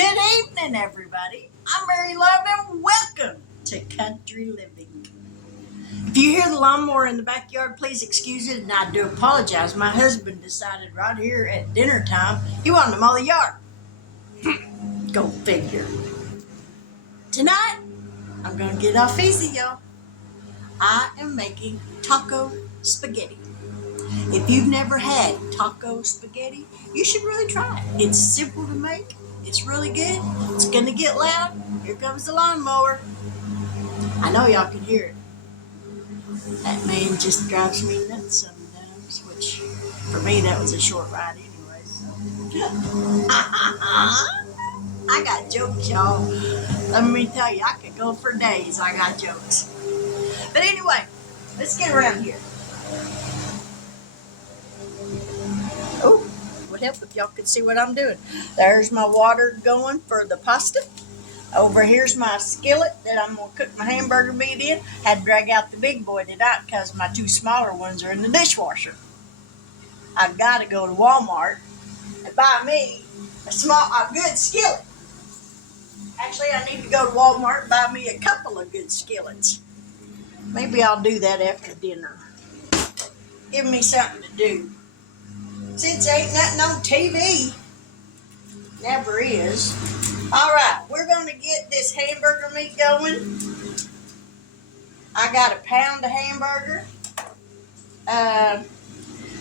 Good evening, everybody. I'm Mary Love, and welcome to Country Living. If you hear the lawnmower in the backyard, please excuse it, and I do apologize. My husband decided right here at dinner time he wanted to mow the yard. Go figure. Tonight, I'm going to get off easy, y'all. I am making taco spaghetti. If you've never had taco spaghetti, you should really try it. It's simple to make. It's really good. It's going to get loud. Here comes the lawnmower. I know y'all can hear it. That man just drives me nuts sometimes, which for me that was a short ride anyway. So. I got jokes, y'all. Let me tell you, I could go for days. I got jokes. But anyway, let's get around here. Oh, would help if y'all could see what I'm doing. There's my water going for the pasta. Over here's my skillet that I'm going to cook my hamburger meat in. Had to drag out the big boy tonight because my two smaller ones are in the dishwasher. I've got to go to Walmart and buy me a good skillet. Actually, I need to go to Walmart and buy me a couple of good skillets. Maybe I'll do that after dinner. Give me something to do. Since ain't nothing on TV. Never is. Alright, we're going to get this hamburger meat going. I got a pound of hamburger.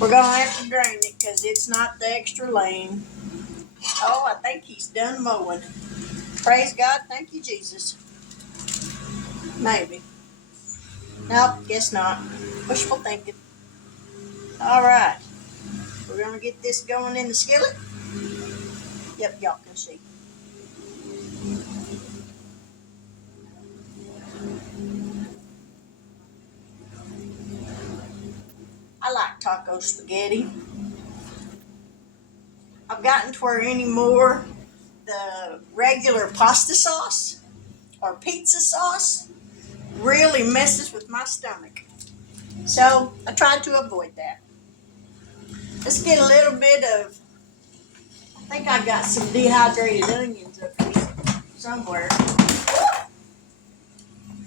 We're going to have to drain it because it's not the extra lane. Oh, I think he's done mowing. Praise God. Thank you, Jesus. Maybe. Nope, guess not. Wishful thinking. Alright. We're going to get this going in the skillet. Yep, y'all can see. I like taco spaghetti. I've gotten to where anymore the regular pasta sauce or pizza sauce really messes with my stomach. So I tried to avoid that. Let's get a little bit of, I think I got some dehydrated onions up here somewhere.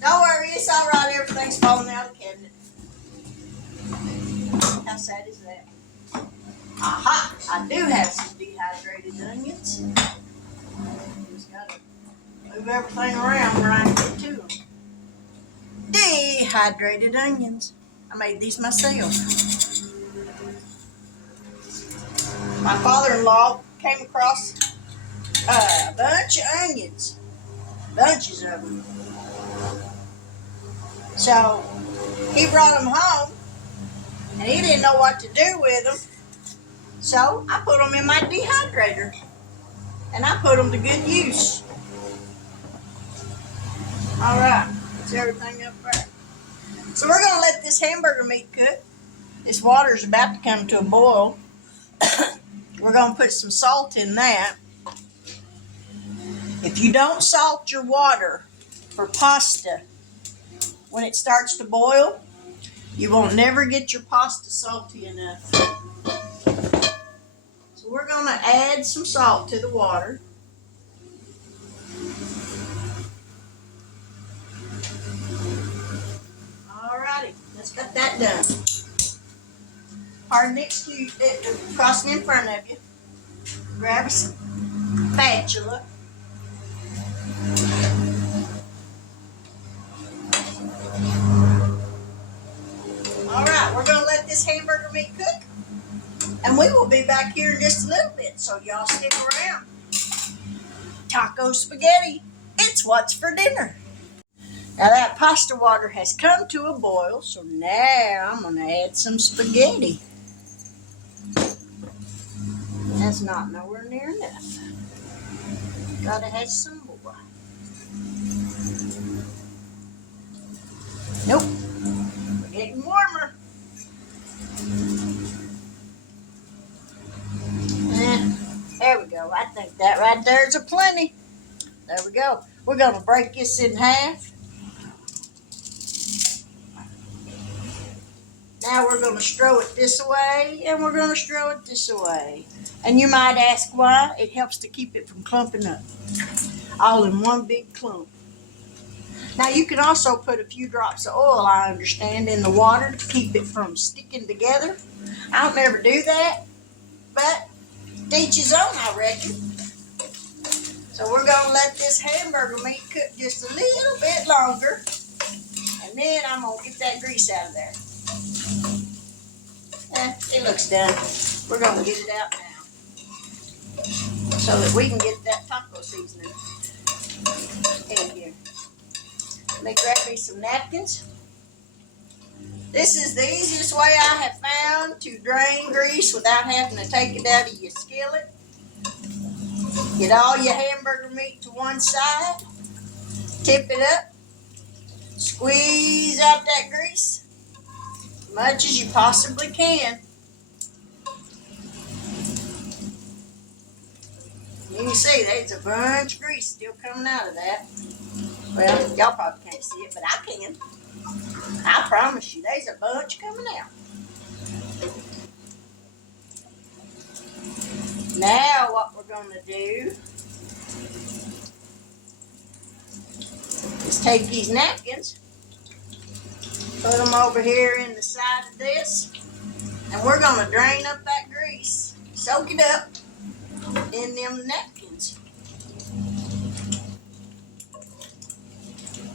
Don't worry, it's all right. Everything's falling out of the cabinet. How sad is that? Aha! I do have some dehydrated onions. Just gotta move everything around where I can get to them. Dehydrated onions. I made these myself. My father-in-law came across a bunch of onions. Bunches of them. So he brought them home and he didn't know what to do with them. So I put them in my dehydrator and I put them to good use. All right, that's everything up there. So we're going to let this hamburger meat cook. This water's about to come to a boil. We're going to put some salt in that. If you don't salt your water for pasta when it starts to boil, you won't never get your pasta salty enough. So we're going to add some salt to the water. Alrighty, let's get that done. Pardon the crossing in front of you. Grab a spatula. Alright, we're going to let this hamburger meat cook. And we will be back here in just a little bit, so y'all stick around. Taco spaghetti, it's what's for dinner. Now that pasta water has come to a boil, so now I'm going to add some spaghetti. That's not nowhere near enough. Gotta have some more. Nope, we're getting warmer. There we go. I think that right there is a plenty. There we go. We're going to break this in half. Now we're going to strow it this way, and we're going to strow it this way. And you might ask why. It helps to keep it from clumping up, all in one big clump. Now you can also put a few drops of oil, I understand, in the water to keep it from sticking together. I don't ever do that, but to each his own, I reckon. So we're going to let this hamburger meat cook just a little bit longer, and then I'm going to get that grease out of there. It looks done. We're going to get it out now so that we can get that taco seasoning in here. Let me grab me some napkins. This is the easiest way I have found to drain grease without having to take it out of your skillet. Get all your hamburger meat to one side, tip it up, squeeze out that grease as much as you possibly can. You can see there's a bunch of grease still coming out of that. Well, y'all probably can't see it, but I can. I promise you, there's a bunch coming out. Now what we're going to do is take these napkins, put them over here in the side of this, and we're going to drain up that grease, soak it up in them napkins.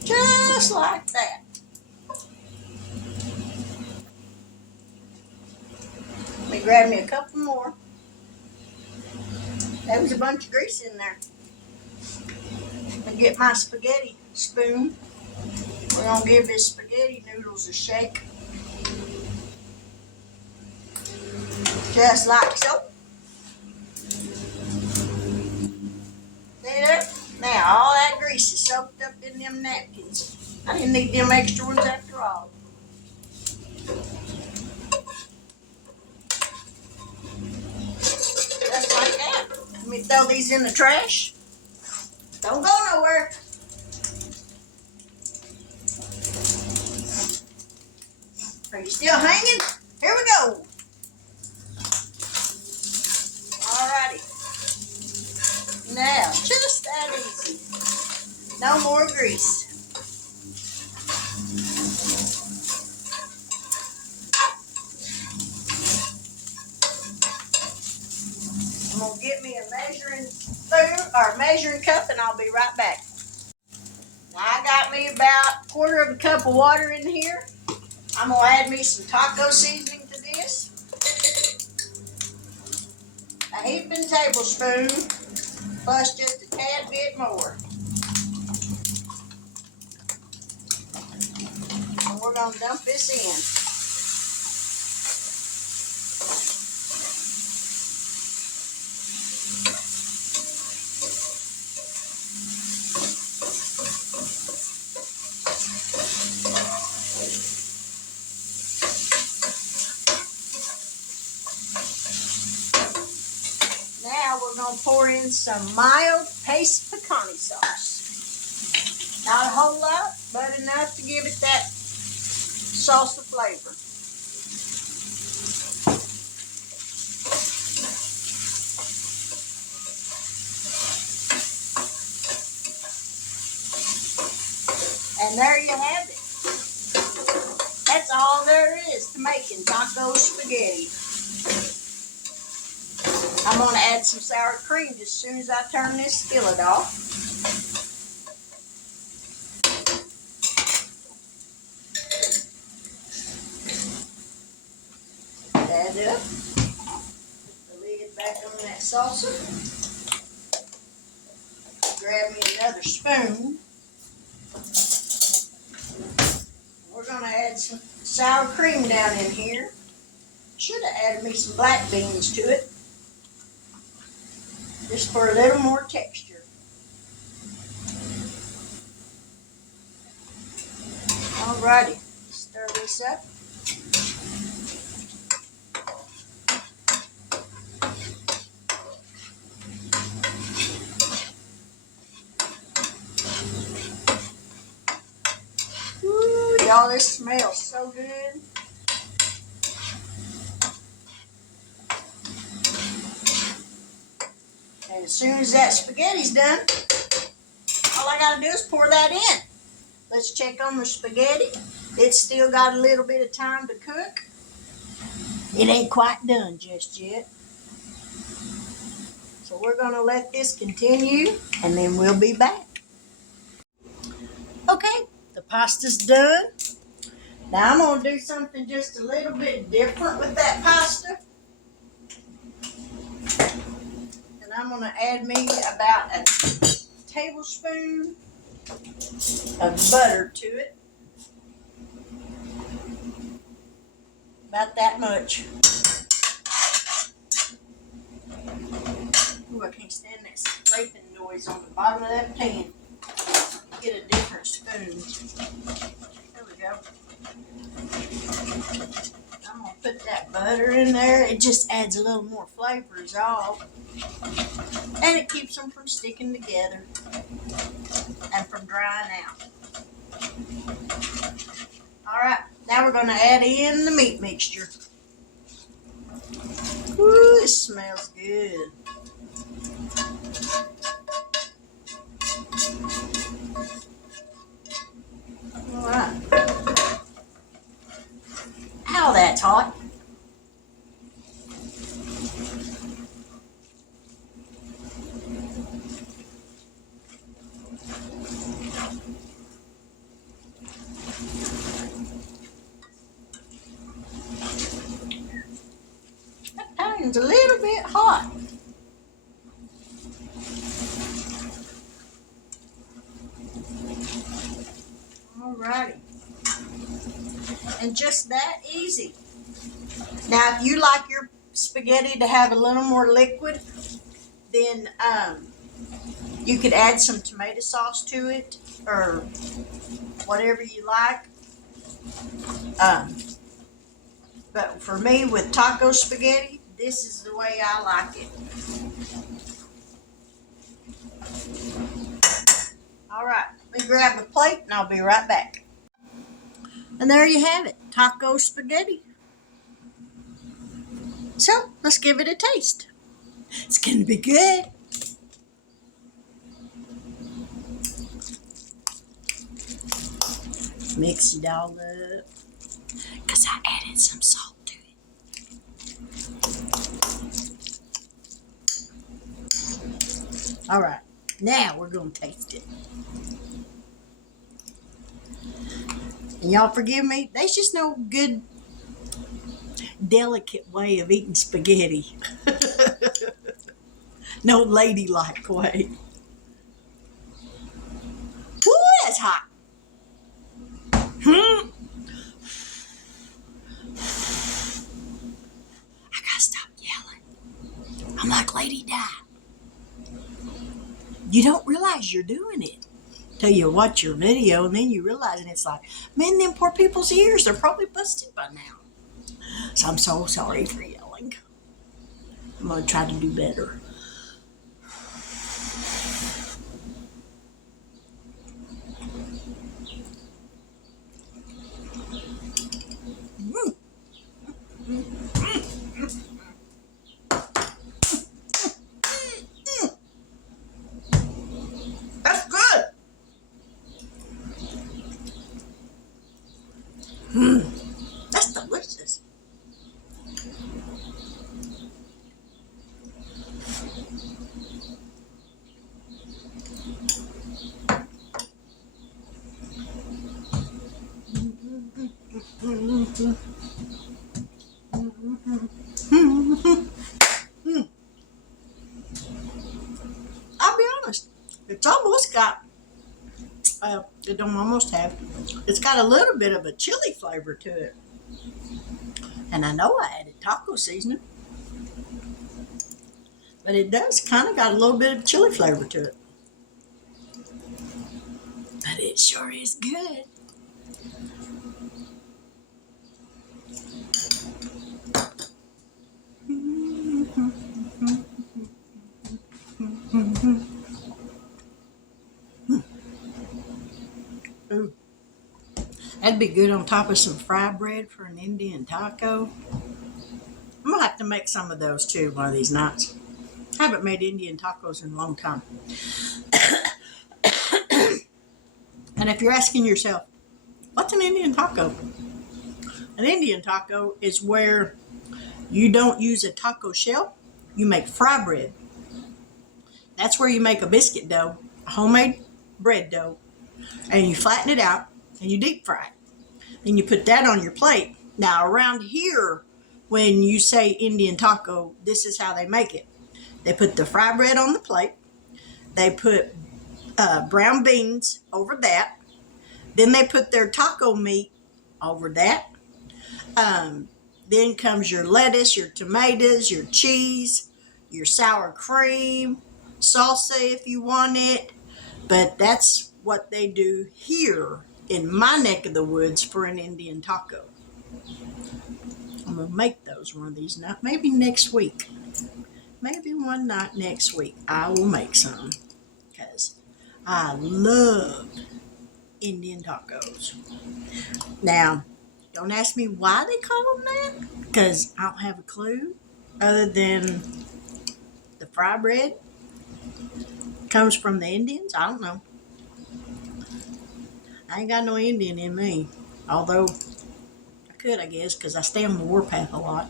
Just like that. Let me grab me a couple more. There was a bunch of grease in there. Let me get my spaghetti spoon. We're going to give this spaghetti noodles a shake. Just like so. There. Now all that grease is soaked up in them napkins. I didn't need them extra ones after all. Just like that. Let me throw these in the trash. Don't go nowhere. Are you still hanging? Here we go. Alrighty. Now, just that easy. No more grease. I'm going to get me a measuring spoon or measuring cup, and I'll be right back. Now, I got me about 1/4 cup of water in here. I'm going to add me some taco seasoning to this. A heaping tablespoon plus just a tad bit more. And we're going to dump this in. Now we're going to pour in some mild paste pecani sauce. Not a whole lot, but enough to give it that salsa flavor. And there you have it. That's all there is to making taco spaghetti. I'm going to add some sour cream just as soon as I turn this skillet off. Add it up. Put the lid back on that salsa. Grab me another spoon. We're going to add some sour cream down in here. Should have added me some black beans to it, just for a little more texture. Alrighty, stir this up. Ooh, y'all, this smells so good. And as soon as that spaghetti's done, all I gotta do is pour that in. Let's check on the spaghetti. It's still got a little bit of time to cook. It ain't quite done just yet. So we're gonna let this continue and then we'll be back. Okay, the pasta's done. Now I'm gonna do something just a little bit different with that pasta. And I'm gonna add me about a tablespoon of butter to it. About that much. Ooh, I can't stand that scraping noise on the bottom of that pan. Get a different spoon. There we go. I'm gonna put that butter in there. It just adds a little more flavor is all. And it keeps them from sticking together and from drying out. Alright, now we're gonna add in the meat mixture. Ooh, it smells good. Alright. Ow, that's hot. That pan's a little bit hot. Alrighty. And just that easy. Now, if you like your spaghetti to have a little more liquid, then you could add some tomato sauce to it or whatever you like. But for me, with taco spaghetti, this is the way I like it. All right, let me grab the plate and I'll be right back. And there you have it, taco spaghetti. So let's give it a taste. It's gonna be good. Mix it all up, because I added some salt to it. All right, now we're gonna taste it. And y'all forgive me, there's just no good, delicate way of eating spaghetti. No ladylike way. Woo, that's hot. I gotta stop yelling. I'm like Lady Di. You don't realize you're doing it till you watch your video, and then you realize, and it's like, man, them poor people's ears, they're probably busted by now. So I'm so sorry for yelling. I'm gonna try to do better. That's good. That's delicious. I'll be honest, it's almost got, it don't almost have, it's got a little bit of a chili flavor to it. And I know I added taco seasoning, but it does kind of got a little bit of chili flavor to it. But it sure is good. Ooh. That'd be good on top of some fry bread for an Indian taco. I'm gonna have to make some of those too one of these nights. Haven't made Indian tacos in a long time. And if you're asking yourself, what's an Indian taco? An Indian taco is where you don't use a taco shell, you make fry bread. That's where you make a biscuit dough, a homemade bread dough, and you flatten it out and you deep fry it. Then you put that on your plate. Now, around here, when you say Indian taco, this is how they make it. They put the fry bread on the plate. They put brown beans over that. Then they put their taco meat over that. Then comes your lettuce, your tomatoes, your cheese, your sour cream, salsa if you want it. But that's what they do here in my neck of the woods for an Indian taco. I'm going to make those one of these nights, maybe next week. Maybe one night next week I will make some, because I love Indian tacos. Now, don't ask me why they call them that, because I don't have a clue other than the fry bread comes from the Indians. I don't know. I ain't got no Indian in me, although I could, I guess, because I stay on the warpath a lot.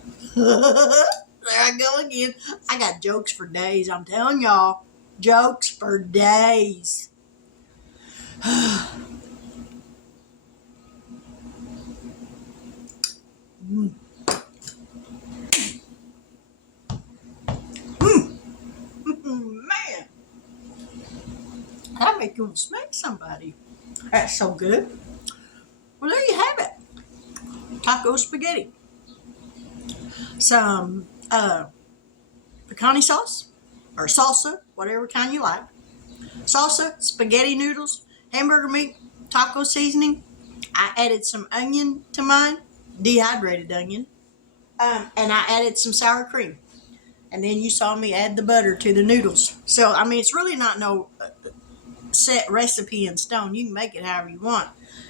There I go again. I got jokes for days. I'm telling y'all, jokes for days. Man, that make you want to smack somebody. That's so good. Well, there you have it. Taco spaghetti. Some pecani sauce or salsa, whatever kind you like. Salsa, spaghetti noodles, hamburger meat, taco seasoning. I added some onion to mine, dehydrated onion, and I added some sour cream. And then you saw me add the butter to the noodles. So, I mean, it's really not no set recipe in stone. You can make it however you want.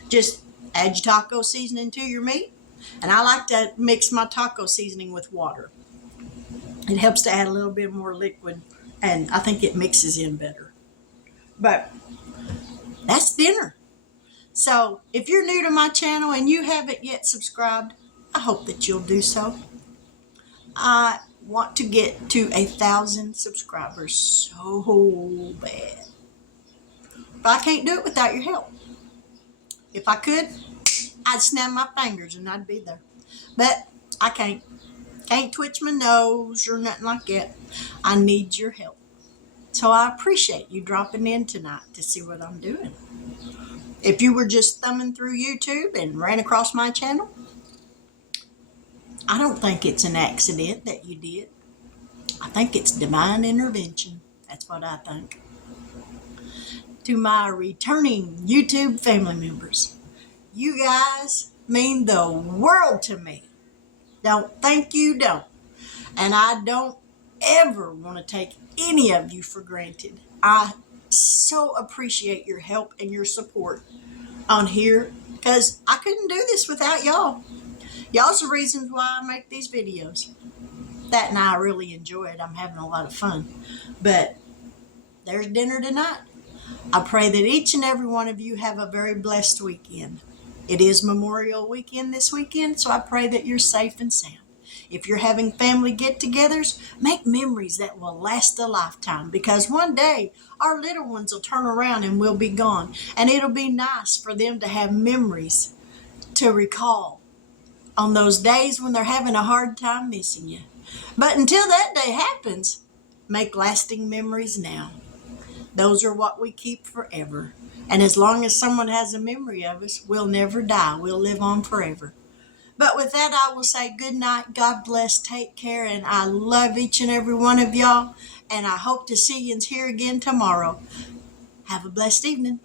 Just add your taco seasoning to your meat. And I like to mix my taco seasoning with water. It helps to add a little bit more liquid, and I think it mixes in better. But that's dinner. So if you're new to my channel and you haven't yet subscribed, I hope that you'll do so. I want to get to 1,000 subscribers so bad. But I can't do it without your help. If I could, I'd snap my fingers and I'd be there. But I can't. Can't twitch my nose or nothing like that. I need your help. So I appreciate you dropping in tonight to see what I'm doing. If you were just thumbing through YouTube and ran across my channel, I don't think it's an accident that you did. I think it's divine intervention. That's what I think. To my returning YouTube family members, you guys mean the world to me. Don't think you don't. And I don't ever want to take any of you for granted. I so appreciate your help and your support on here, because I couldn't do this without y'all. Y'all's the reasons why I make these videos. That and I really enjoy it. I'm having a lot of fun. But there's dinner tonight. I pray that each and every one of you have a very blessed weekend. It is Memorial Weekend this weekend, so I pray that you're safe and sound. If you're having family get-togethers, make memories that will last a lifetime, because one day our little ones will turn around and we'll be gone, and it'll be nice for them to have memories to recall on those days when they're having a hard time missing you. But until that day happens, make lasting memories now. Those are what we keep forever. And as long as someone has a memory of us, we'll never die. We'll live on forever. But with that, I will say good night. God bless. Take care. And I love each and every one of y'all. And I hope to see you here again tomorrow. Have a blessed evening.